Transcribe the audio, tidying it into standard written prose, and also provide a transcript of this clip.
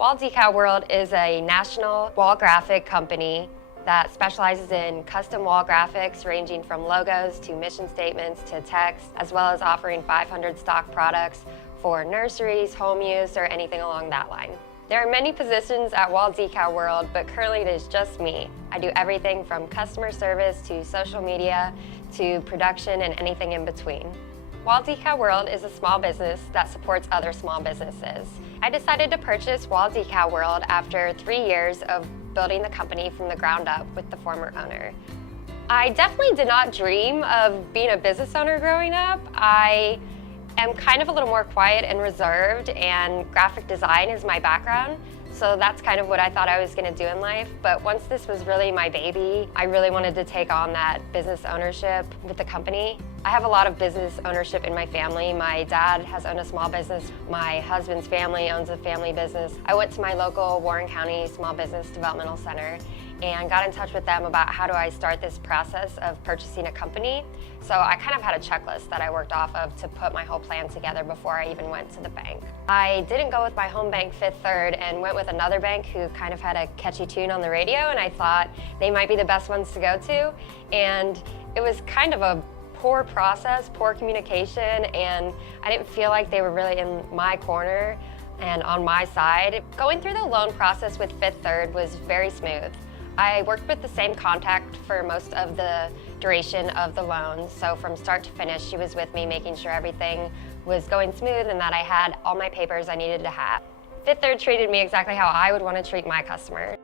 Wall Decal World is a national wall graphic company that specializes in custom wall graphics ranging from logos to mission statements to text, as well as offering 500 stock products for nurseries, home use, or anything along that line. There are many positions at Wall Decal World, but currently it is just me. I do everything from customer service to social media to production and anything in between. Wall Decal World is a small business that supports other small businesses. I decided to purchase Wall Decal World after 3 years of building the company from the ground up with the former owner. I definitely did not dream of being a business owner growing up. I am kind of a little more quiet and reserved, and graphic design is my background. So that's kind of what I thought I was going to do in life. But once this was really my baby, I really wanted to take on that business ownership with the company. I have a lot of business ownership in my family. My dad has owned a small business. My husband's family owns a family business. I went to my local Warren County Small Business Developmental Center and got in touch with them about how do I start this process of purchasing a company. So I kind of had a checklist that I worked off of to put my whole plan together before I even went to the bank. I didn't go with my home bank, Fifth Third, and went with another bank who kind of had a catchy tune on the radio, and I thought they might be the best ones to go to. And it was kind of a poor process, poor communication, and I didn't feel like they were really in my corner and on my side. Going through the loan process with Fifth Third was very smooth. I worked with the same contact for most of the duration of the loan, so from start to finish she was with me making sure everything was going smooth and that I had all my papers I needed to have. Fifth Third treated me exactly how I would want to treat my customers.